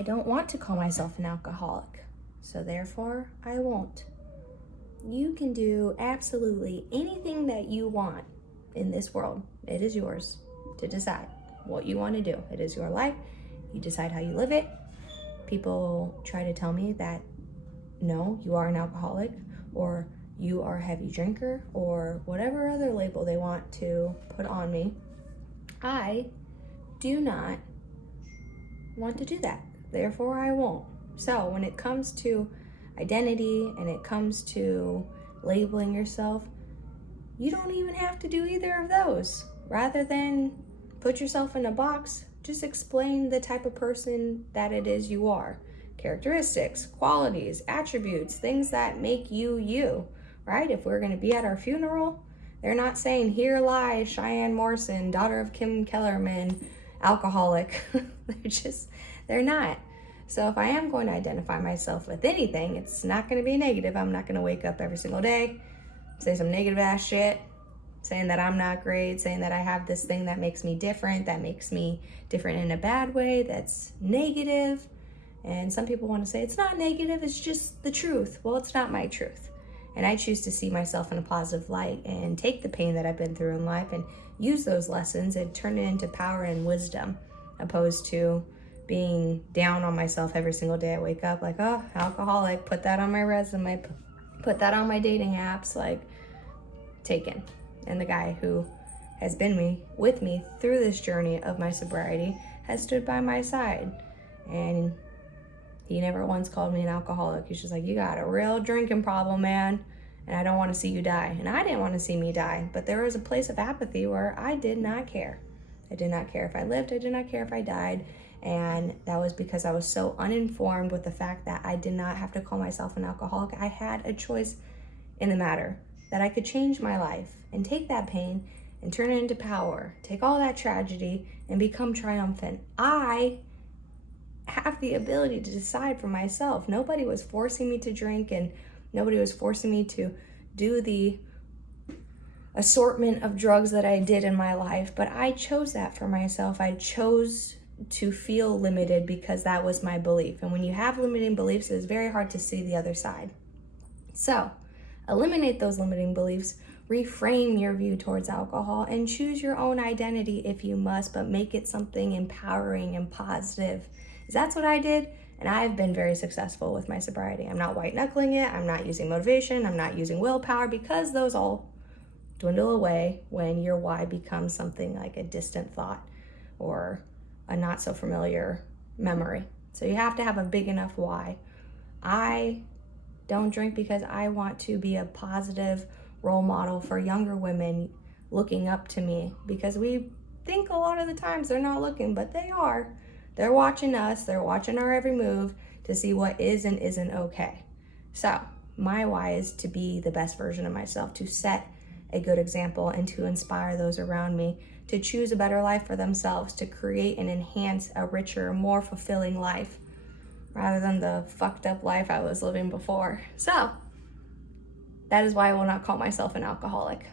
I don't want to call myself an alcoholic, so therefore I won't. You can do absolutely anything that you want in this world. It is yours to decide what you want to do. It is your life. You decide how you live it. People try to tell me that no, you are an alcoholic, or you are a heavy drinker, or whatever other label they want to put on me. I do not want to do that. Therefore, I won't. So when it comes to identity and it comes to labeling yourself, you don't even have to do either of those. Rather than put yourself in a box, just explain the type of person that it is you are. Characteristics, qualities, attributes, things that make you you, right? If we're going to be at our funeral, they're not saying, here lies Cheyenne Morrison, daughter of Kim Kellerman, alcoholic. They're not. So if I am going to identify myself with anything, it's not going to be negative. I'm not going to wake up every single day, say some negative ass shit, saying that I'm not great, saying that I have this thing that makes me different in a bad way, that's negative. And some people want to say it's not negative, it's just the truth. Well, it's not my truth. And I choose to see myself in a positive light and take the pain that I've been through in life and use those lessons and turn it into power and wisdom, opposed to being down on myself every single day I wake up like, oh, alcoholic, put that on my resume, put that on my dating apps, like, taken. And the guy who has been with me through this journey of my sobriety has stood by my side. And he never once called me an alcoholic. He's just like, you got a real drinking problem, man, and I don't want to see you die. And I didn't want to see me die, but there was a place of apathy where I did not care. I did not care if I lived. I did not care if I died. And that was because I was so uninformed with the fact that I did not have to call myself an alcoholic. I had a choice in the matter, that I could change my life and take that pain and turn it into power, take all that tragedy and become triumphant. I have the ability to decide for myself. Nobody was forcing me to drink, and nobody was forcing me to do the assortment of drugs that I did in my life, but I chose that for myself. I chose to feel limited because that was my belief. And when you have limiting beliefs, it's very hard to see the other side. So eliminate those limiting beliefs, reframe your view towards alcohol, and choose your own identity if you must, but make it something empowering and positive. That's what I did, and I've been very successful with my sobriety. I'm not white knuckling it. I'm not using motivation. I'm not using willpower, because those all dwindle away when your why becomes something like a distant thought or a not so familiar memory. So you have to have a big enough why. I don't drink because I want to be a positive role model for younger women looking up to me, because we think a lot of the times they're not looking, but they are. They're watching us, they're watching our every move to see what is and isn't okay. So my why is to be the best version of myself, to set a good example and to inspire those around me to choose a better life for themselves, to create and enhance a richer, more fulfilling life rather than the fucked up life I was living before. So that is why I will not call myself an alcoholic.